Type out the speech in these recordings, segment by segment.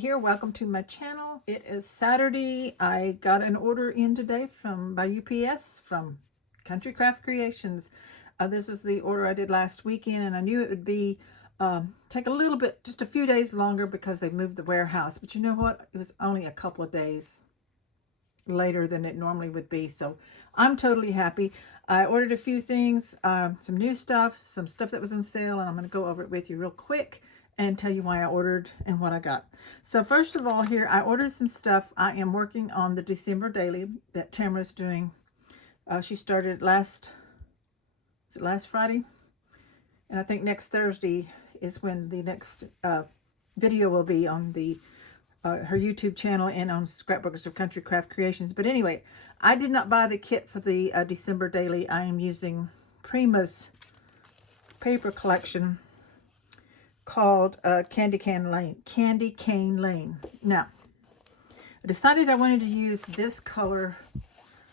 here. Welcome to my channel. It is Saturday. I got an order in today by UPS from Papercraft Creations. This is the order I did last weekend, and I knew it would be take a little bit, just a few days longer because they moved the warehouse. But you know what? It was only a couple of days later than it normally would be, so I'm totally happy. I ordered a few things, some new stuff, some stuff that was on sale, and I'm going to go over it with you real quick and tell you why I ordered and what I got. So first of all, here I ordered some stuff. I am working on the December daily that Tamara's doing. She started last Friday? And I think next Thursday is when the next video will be on the her YouTube channel and on Scrapbookers of Country Craft Creations. But anyway, I did not buy the kit for the December daily. I am using Prima's paper collection called Candy Cane Lane. Now, I decided I wanted to use this color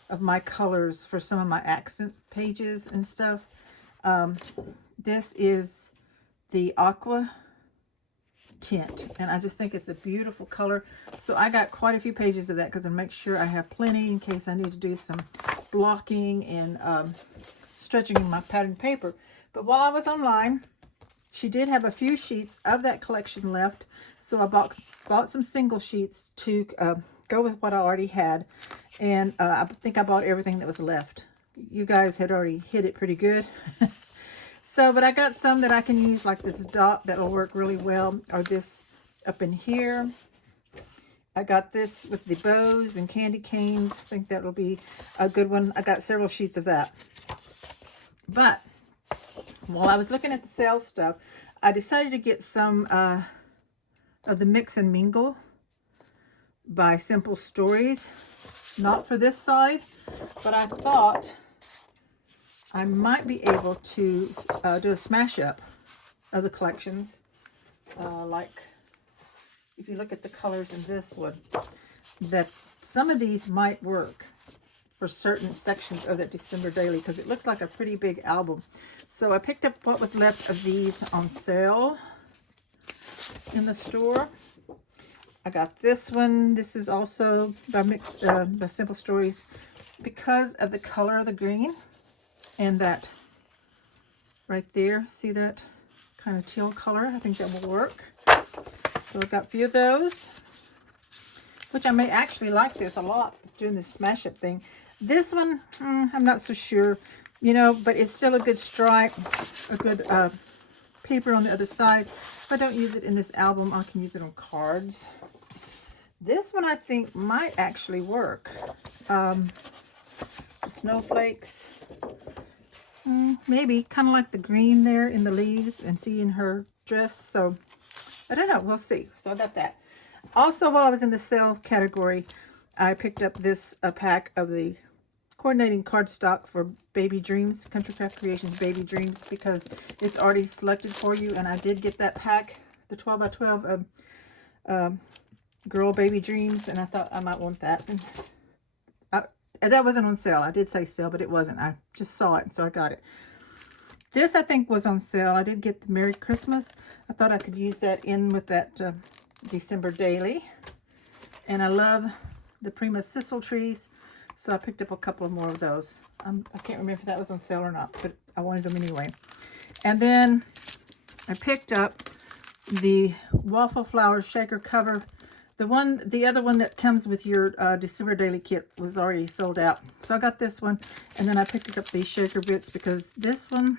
of my colors for some of my accent pages and stuff. This is the aqua tint, and I just think it's a beautiful color. So I got quite a few pages of that because I make sure I have plenty in case I need to do some blocking and stretching in my pattern paper. But while I was online, she did have a few sheets of that collection left, so I bought some single sheets to go with what I already had, and I think I bought everything that was left. You guys had already hit it pretty good. So, but I got some that I can use, like this dot that'll work really well, or this up in here. I got this with the bows and candy canes. I think that'll be a good one. I got several sheets of that. But while I was looking at the sale stuff, I decided to get some of the Mix and Mingle by Simple Stories. Not for this side, but I thought I might be able to do a smash up of the collections. Like, if you look at the colors in this one, that some of these might work for certain sections of that December daily because it looks like a pretty big album. So I picked up what was left of these on sale in the store. I got this one. This is also by Simple Stories because of the color of the green and that right there. See that kind of teal color? I think that will work. So I got a few of those, which I may actually like this a lot. It's doing this smash up thing. This one, I'm not so sure, you know, but it's still a good stripe, a good paper on the other side. If I don't use it in this album, I can use it on cards. This one I think might actually work. The snowflakes, maybe kind of like the green there in the leaves and see in her dress. So I don't know, we'll see. So I got that. Also, while I was in the sale category, I picked up this pack of the coordinating cardstock for Baby Dreams, Country Craft Creations Baby Dreams, because it's already selected for you. And I did get that pack, the 12 by 12 of Girl Baby Dreams, and I thought I might want that. And that wasn't on sale. I did say sale, but it wasn't. I just saw it, so I got it. This, I think, was on sale. I did get the Merry Christmas. I thought I could use that in with that December daily. And I love the Prima Sisal trees, so I picked up a couple of more of those. I can't remember if that was on sale or not, but I wanted them anyway. And then I picked up the Waffle Flower Shaker cover. The other one that comes with your December daily kit was already sold out. So I got this one, and then I picked up these shaker bits because this one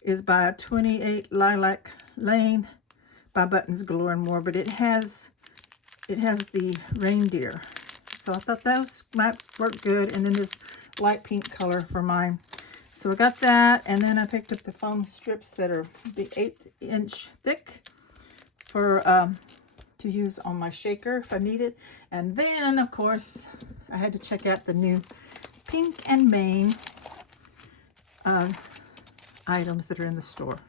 is by 28 Lilac Lane by Buttons Galore and More, but it has the reindeer. So I thought those might work good, and then this light pink color for mine. So I got that, and then I picked up the foam strips that are the 1/8" thick for to use on my shaker if I need it. And then, of course, I had to check out the new Pink and Main items that are in the store.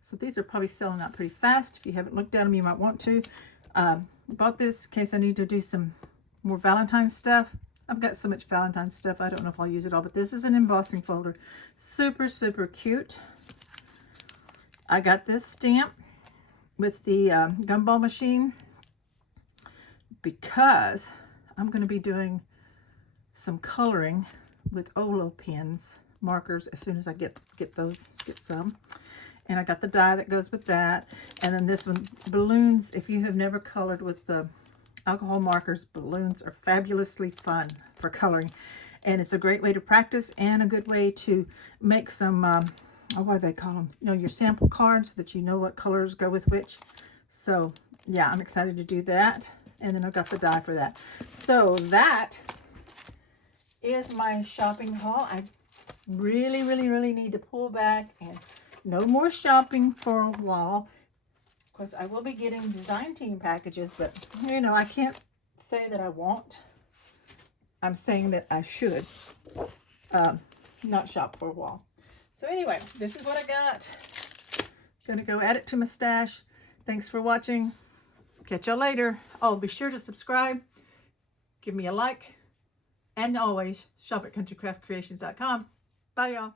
So these are probably selling out pretty fast. If you haven't looked at them, you might want to. Bought this in case I need to do some more Valentine's stuff. I've got so much Valentine's stuff, I don't know if I'll use it all, but this is an embossing folder. Super, super cute. I got this stamp with the gumball machine. because I'm going to be doing some coloring with Olo pens, markers, as soon as I get some. And I got the die that goes with that. And then this one, balloons. If you have never colored with the alcohol markers, balloons are fabulously fun for coloring. And it's a great way to practice and a good way to make some, what do they call them? You know, your sample cards so that you know what colors go with which. So, yeah, I'm excited to do that. And then I've got the die for that. So that is my shopping haul. I really, really, really need to pull back and no more shopping for a while. Of course, I will be getting design team packages, but, you know, I can't say that I won't. I'm saying that I should not shop for a while. So anyway, this is what I got. Gonna go add it to my stash. Thanks for watching. Catch y'all later. Oh, be sure to subscribe. Give me a like. And always shop at countrycraftcreations.com. Bye, y'all.